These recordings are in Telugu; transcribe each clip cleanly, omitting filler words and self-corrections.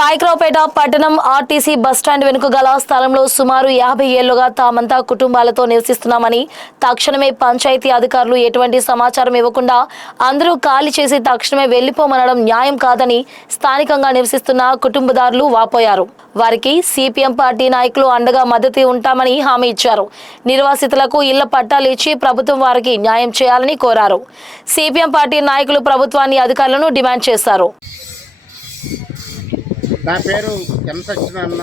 పాయకరావుపేట పట్టణం ఆర్టీసీ బస్టాండ్ వెనుక గల స్థలంలో సుమారు 50 ఏళ్లుగా తామంతా కుటుంబాలతో నివసిస్తున్నామని, తక్షణమే పంచాయతీ అధికారులు ఎటువంటి సమాచారం ఇవ్వకుండా అందరూ ఖాళీ చేసి తక్షణమే వెళ్లిపోమనడం న్యాయం కాదని స్థానికంగా నివసిస్తున్న కుటుంబదారులు వాపోయారు. వారికి సిపిఎం పార్టీ నాయకులు అండగా మద్దతు ఉంటామని హామీ ఇచ్చారు. నిర్వాసితులకు ఇళ్ల పట్టాలు ఇచ్చి ప్రభుత్వం వారికి న్యాయం చేయాలని కోరారు. సిపిఎం పార్టీ నాయకులు ప్రభుత్వాన్ని, అధికారులను డిమాండ్ చేశారు. నా పేరు ఎన్ సత్యనారాయణ,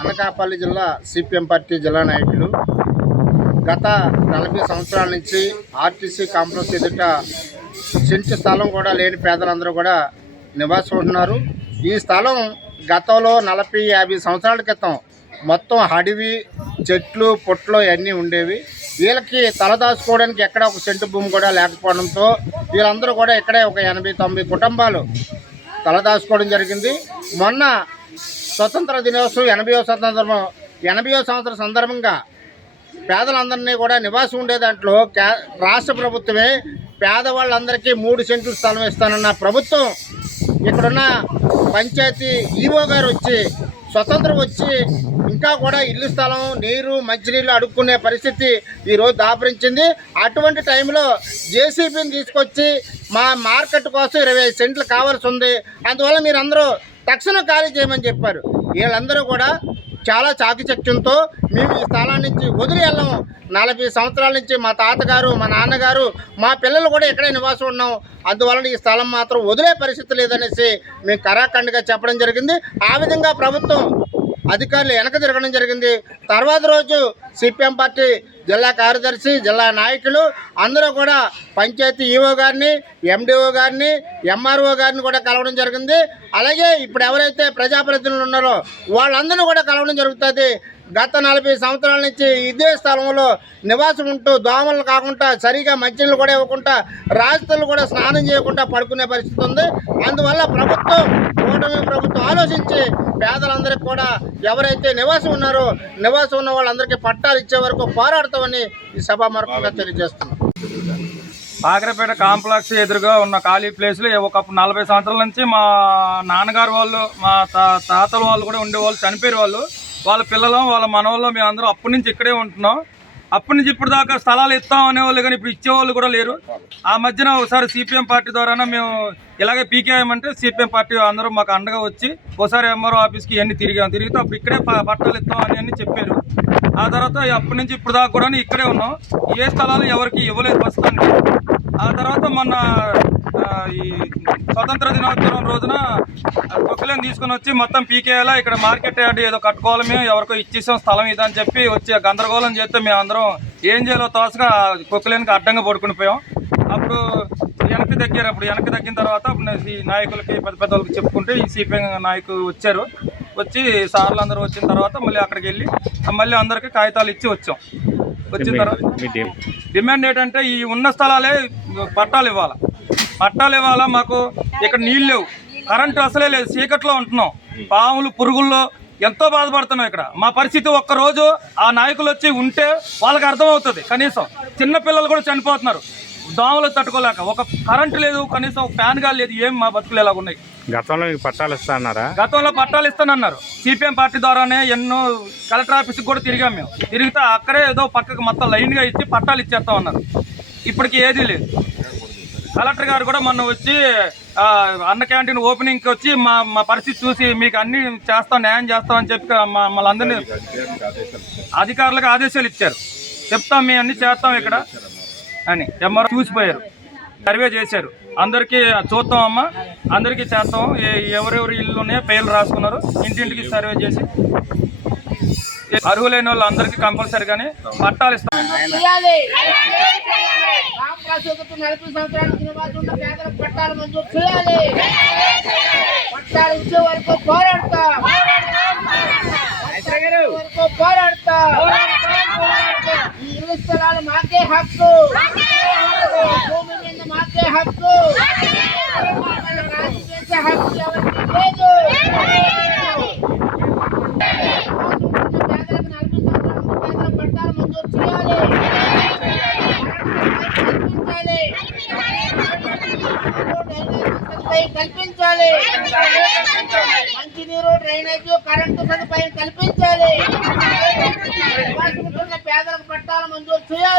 అనకాపల్లి జిల్లా సిపిఎం పార్టీ జిల్లా నాయకులు. గత 40 సంవత్సరాల నుంచి ఆర్టీసీ కాంప్లెక్స్ ఎదుట సెంటు స్థలం కూడా లేని పేదలందరూ కూడా నివాసం ఉంటున్నారు. ఈ స్థలం గతంలో 40-50 సంవత్సరాల క్రితం మొత్తం అడవి, చెట్లు, పుట్లు అన్నీ ఉండేవి. వీళ్ళకి తలదాచుకోవడానికి ఎక్కడ ఒక సెంటు భూమి కూడా లేకపోవడంతో వీళ్ళందరూ కూడా ఇక్కడే ఒక 80-90 కుటుంబాలు తలదాచుకోవడం జరిగింది. మొన్న స్వతంత్ర దినోత్సవం 80వ సంవత్సరం సందర్భంగా పేదలందరినీ కూడా నివాసం ఉండే దాంట్లో రాష్ట్ర ప్రభుత్వమే పేదవాళ్ళందరికీ 3 సెంట్లు స్థలం ఇస్తానన్న ప్రభుత్వం ఇక్కడున్న పంచాయతీ ఈవో గారు వచ్చి స్వతంత్రం వచ్చి ఇంకా కూడా ఇల్లు స్థలం, నీరు, మంచినీళ్ళు అడుక్కునే పరిస్థితి ఈరోజు దాపరించింది. అటువంటి టైంలో జేసీబీని తీసుకొచ్చి మా మార్కెట్ కోసం 25 సెంట్లు కావాల్సి ఉంది, అందువల్ల మీరందరూ తక్షణం ఖాళీ చేయమని చెప్పారు. వీళ్ళందరూ కూడా చాలా చాకచక్యంతో మేము ఈ స్థలాన్ని నుంచి వదిలి వెళ్ళాము. 40 సంవత్సరాల నుంచి మా తాతగారు, మా నాన్నగారు, మా పిల్లలు కూడా ఇక్కడే నివాసం ఉన్నాం, అందువలన ఈ స్థలం మాత్రం వదిలే పరిస్థితి లేదనేసి మేము కరాఖండిగా చెప్పడం జరిగింది. ఆ విధంగా ప్రభుత్వం అధికారులు వెనక తిరగడం జరిగింది. తర్వాత రోజు సిపిఎం పార్టీ జిల్లా కార్యదర్శి, జిల్లా నాయకులు అందరూ కూడా పంచాయతీ ఈఓ గారిని, ఎండిఓ గారిని, ఎంఆర్ఓ గారిని కూడా కలవడం జరిగింది. అలాగే ఇప్పుడు ఎవరైతే ప్రజాప్రతినిధులు ఉన్నారో వాళ్ళందరినీ కూడా కలవడం జరుగుతుంది. గత 40 సంవత్సరాల నుంచి ఇదే స్థలంలో నివాసం ఉంటూ దోమలు కాకుండా, సరిగా మంచినీళ్ళు కూడా ఇవ్వకుండా, రాత్రులు కూడా స్నానం చేయకుండా పడుకునే పరిస్థితి ఉంది. అందువల్ల కూటమి ప్రభుత్వం ఆలోచించి పేదలందరికీ కూడా ఎవరైతే నివాసం ఉన్నారో నివాసం ఉన్న వాళ్ళందరికీ పట్టాలు ఇచ్చే వరకు పోరాడతామని ఈ సభాముఖంగా తెలియజేస్తున్నాం. పాయకరావుపేట కాంప్లెక్స్ ఎదురుగా ఉన్న ఖాళీ ప్లేస్లో ఒక 40 సంవత్సరాల నుంచి మా నాన్నగారు వాళ్ళు, మా తాతల వాళ్ళు కూడా ఉండేవాళ్ళు, చనిపోయారు వాళ్ళు. వాళ్ళ పిల్లలు, వాళ్ళ మనవాళ్ళు, మేము అందరం అప్పటి నుంచి ఇక్కడే ఉంటున్నాం. అప్పటి నుంచి ఇప్పుడు దాకా స్థలాలు ఇస్తాం అనేవాళ్ళు, కానీ ఇప్పుడు ఇచ్చేవాళ్ళు కూడా లేరు. ఆ మధ్యన ఒకసారి సిపిఎం పార్టీ ద్వారానే మేము ఇలాగే పీకేయమంటే సిపిఎం పార్టీ అందరూ మాకు అండగా వచ్చి ఒకసారి ఎంఆర్ఓ ఆఫీస్కి ఇవన్నీ తిరిగితే అప్పుడు ఇక్కడే పట్టాలు ఇస్తాం అని చెప్పారు. ఆ తర్వాత అప్పటి నుంచి ఇప్పుడు దాకా కూడా ఇక్కడే ఉన్నాం. ఏ స్థలాలు ఎవరికి ఇవ్వలేదు ప్రస్తుతానికి. ఆ తర్వాత మొన్న ఈ స్వతంత్ర దినోత్సవం రోజున కుక్కలను తీసుకుని వచ్చి మొత్తం పీకేయాలా, ఇక్కడ మార్కెట్ యార్డ్ ఏదో కట్టుకోవాలి, మేము ఎవరికో ఇచ్చేసాం స్థలం ఇదని చెప్పి వచ్చి గందరగోళం చేస్తే మేము అందరం ఏం చేయాలో తోసగా కుక్కలేనికి అడ్డంగా పడుకుని పోయాం. అప్పుడు వెనక్కి తగ్గిన తర్వాత ఈ నాయకులకి, పెద్ద వాళ్ళకి చెప్పుకుంటే ఈ సిపిఎం నాయకులు వచ్చారు. వచ్చి సార్లు అందరూ వచ్చిన తర్వాత మళ్ళీ అక్కడికి వెళ్ళి మళ్ళీ అందరికీ కాగితాలు ఇచ్చి వచ్చాం. వచ్చిన తర్వాత డిమాండ్ ఏంటంటే ఈ ఉన్న స్థలాలే పట్టాలు ఇవ్వాలా. మాకు ఇక్కడ నీళ్ళు లేవు, కరెంటు అసలే లేదు, చీకట్లో ఉంటున్నాం, పాములు, పురుగుల్లో ఎంతో బాధపడుతున్నాం. ఇక్కడ మా పరిస్థితి ఒక్కరోజు ఆ నాయకులు వచ్చి ఉంటే వాళ్ళకి అర్థమవుతుంది. కనీసం చిన్న పిల్లలు కూడా చనిపోతున్నారు దోమలు తట్టుకోలేక. ఒక కరెంటు లేదు, కనీసం ఒక ఫ్యాన్ గా లేదు. ఏం మా బతుకులు ఎలాగ ఉన్నాయి. గతంలో పట్టాలు ఇస్తానన్నారా? గతంలో పట్టాలు ఇస్తానన్నారు. సిపిఎం పార్టీ ద్వారానే ఎన్నో కలెక్టర్ ఆఫీస్కి కూడా తిరిగాం. మేము తిరిగితే అక్కడే ఏదో పక్కకు మొత్తం లైన్గా ఇచ్చి పట్టాలు ఇచ్చేస్తాం అన్నారు. ఇప్పటికి ఏదీ లేదు. కలెక్టర్ గారు కూడా మొన్న వచ్చి అన్న క్యాంటీన్ ఓపెనింగ్కి వచ్చి మా పరిస్థితి చూసి మీకు అన్ని చేస్తాం, న్యాయం చేస్తామని చెప్పి మమ్మల్ని అందరినీ అధికారులకు ఆదేశాలు ఇచ్చారు. చెప్తాం, మేము అన్ని చేస్తాం ఇక్కడ అని. ఎంఆర్ఓ చూసిపోయారు, సర్వే చేశారు. అందరికీ చూస్తాం అమ్మా, అందరికీ చేస్తాం, ఎవరెవరు ఇల్లు ఉన్నాయో పేర్లు రాసుకున్నారు. ఇంటింటికి సర్వే చేసి అర్హులైన వాళ్ళు అందరికీ కంపల్సరీగానే పట్టాలు ఇస్తాం. 40 సంవత్సరాల నివాసం ఉన్న పేదలకు పట్టాలు మంజూరు చేయాలి. పట్టాలు ఇచ్చే వరకు పోరాడతాం. ఈ ఇల్లు స్థలాలు మాకే హక్కు, భూమి మీద మాకే హక్కు, రాజు చేసే హక్కు ఎవరికి లేదు. పేదలకు 40 సంవత్సరాల పట్టాలు మంజూరు చేయాలి. కల్పించాలి. మంచి డ్రైనేజ్ కరెంటు సదుపాయం కల్పించాలి. నివాసం ఉంటున్న పేదలకు పట్టాలు మంజూరు చేయాలి.